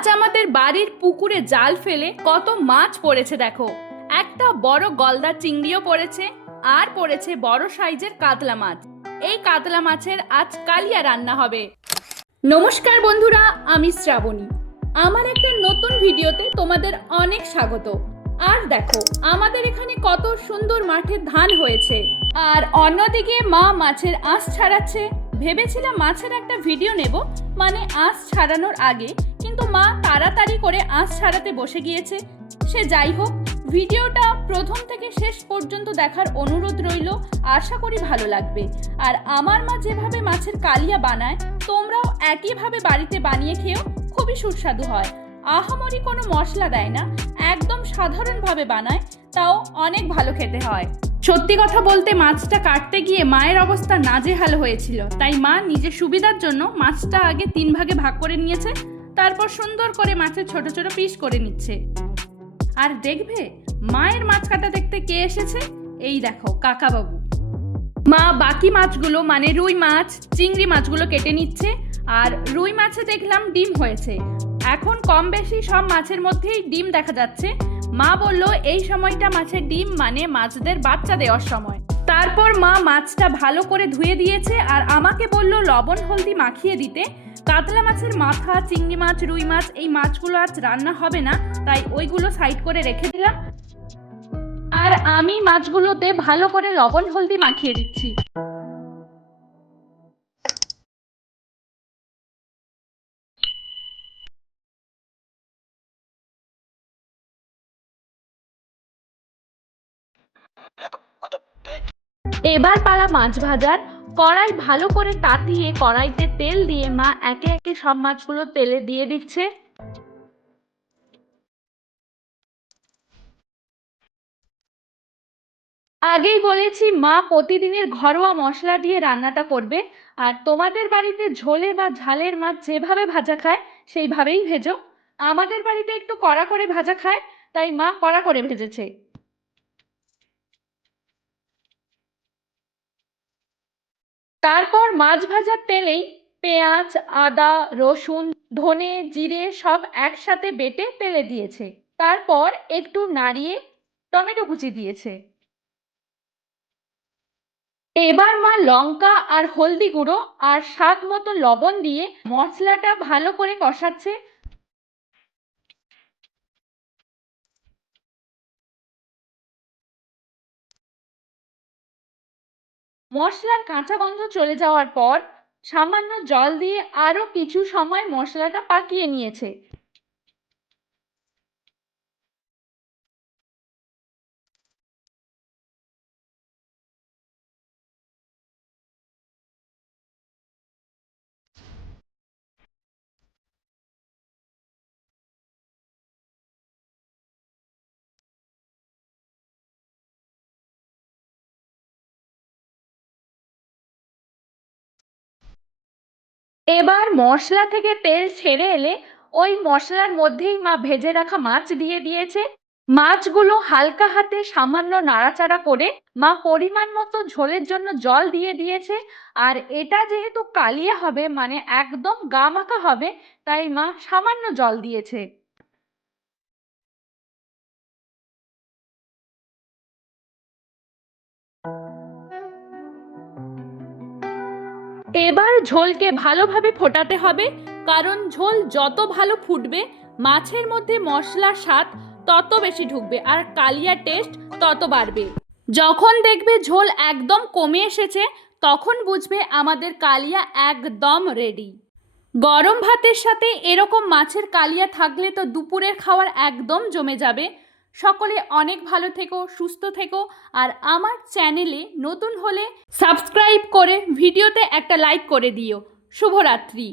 আজ আমাদের বাড়ির পুকুরে জাল ফেলে কত মাছ পড়েছে দেখো। একটা বড় গলদা চিংড়িও পড়েছে, আর পড়েছে বড় সাইজের কাতলা মাছ। এই কাতলা মাছের আজ কালিয়া রান্না হবে। নমস্কার বন্ধুরা, আমি শ্রাবণী। আমার একটা নতুন ভিডিওতে তোমাদের অনেক স্বাগত। আর দেখো আমাদের এখানে কত সুন্দর মাঠে ধান হয়েছে, আর অন্যদিকে মা মাছের আঁশ ছাড়াচ্ছে। ভেবেছিলাম মাছের একটা ভিডিও নেব, মানে আঁশ ছাড়ানোর আগে, কিন্তু মা তাড়াতাড়ি করে আঁশ ছাড়াতে বসে গিয়েছে। সে যাই হোক, ভিডিওটা প্রথম থেকে শেষ পর্যন্ত দেখার অনুরোধ রইল। আশা করি ভালো লাগবে। আর আমার মা যেভাবে মাছের কালিয়া বানায়, তোমরাও একইভাবে বাড়িতে বানিয়ে খেও, খুবই সুস্বাদু হয়। আহামরি কোনো মশলা দেয় না, একদম সাধারণভাবে বানায়, তাও অনেক ভালো খেতে হয়। সত্যি কথা বলতে মাছটা কাটতে গিয়ে মায়ের অবস্থা নাজেহাল হয়েছিল, তাই মা নিজের সুবিধার জন্য মাছটা আগে 3 ভাগে ভাগ করে নিয়েছে, তারপর সুন্দর করে মাছের ছোট ছোট পিস করে নিচ্ছে। আর দেখবে মায়ের মাছ কাটা দেখতে কে এসেছে, এই দেখো কাকাবাবু। মা বাকি মাছগুলো মানে রুই মাছ, চিংড়ি মাছগুলো কেটে নিচ্ছে। আর রুই মাছে দেখলাম ডিম হয়েছে। এখন কম বেশি সব মাছের মধ্যেই ডিম দেখা যাচ্ছে। মা বলল এই সময়টা মাছের ডিম মানে মাছদের বাচ্চা দেওয়ার সময়। তারপর মা মাছটা ভালো করে ধুয়ে দিয়েছে, আর আমাকে বলল লবণ হলদি মাখিয়ে দিতে। কাতলা মাছের মাথা, চিংড়ি মাছ, রুই মাছ, এই মাছগুলো আজ রান্না হবে না, তাই ওইগুলো সাইড করে রেখে দিলাম। আর আমি মাছগুলোতে ভালো করে লবণ হলদি মাখিয়ে দিচ্ছি। এবার পালা মাছ ভাজার। কড়াই ভালো করে তাতিয়ে কড়াইতে তেল দিয়ে মা একে একে সব মাছগুলো তেলে দিয়ে দিচ্ছে। আগেই বলেছি মা প্রতিদিনের ঘরোয়া মশলা দিয়ে রান্নাটা করবে। আর তোমাদের বাড়িতে ঝোলে বা ঝালের মাছ যেভাবে ভাজা খায় সেইভাবেই ভেজো। আমাদের বাড়িতে একটু কড়া করে ভাজা খায়, তাই মা কড়া করে ভেজেছে। তারপর মাছ ভাজার তেলেই পেঁয়াজ, আদা, রসুন, ধনে, জিরে সব একসাথে বেটে তেলে দিয়েছে। তারপর একটু নাড়িয়ে টমেটো কুচি দিয়েছে। এবার মা লঙ্কা আর হলদি গুঁড়ো আর স্বাদ মতো লবণ দিয়ে মশলাটা ভালো করে কষাচ্ছে। মশলার কাঁচা গন্ধ চলে যাওয়ার পর সামান্য জল দিয়ে আরো কিছু সময় মশলাটা পাকিয়ে নিয়েছে। এবার মশলা থেকে তেল ছেড়ে এলে ওই মশলার মধ্যেই মা ভেজে রাখা মাছ দিয়ে দিয়েছে। মাছগুলো হালকা হাতে সামান্য নাড়াচাড়া করে মা পরিমাণ মতো ঝোলের জন্য জল দিয়ে দিয়েছে। আর এটা যেহেতু কালিয়া হবে মানে একদম গা মাখা হবে, তাই মা সামান্য জল দিয়েছে। এবার ঝোলকে ভালোভাবে ফোটাতে হবে, কারণ ঝোল যত ভালো ফুটবে মাছের মধ্যে মশলার স্বাদ তত বেশি ঢুকবে আর কালিয়ার টেস্ট তত বাড়বে। যখন দেখবে ঝোল একদম কমে এসেছে, তখন বুঝবে আমাদের কালিয়া একদম রেডি। গরম ভাতের সাথে এরকম মাছের কালিয়া থাকলে তো দুপুরের খাবার একদম জমে যাবে। সকলে অনেক ভালো থেকো, সুস্থ থেকো। আর আমার চ্যানেলে নতুন হলে সাবস্ক্রাইব করে ভিডিওতে একটা লাইক করে দিও। শুভরাত্রি।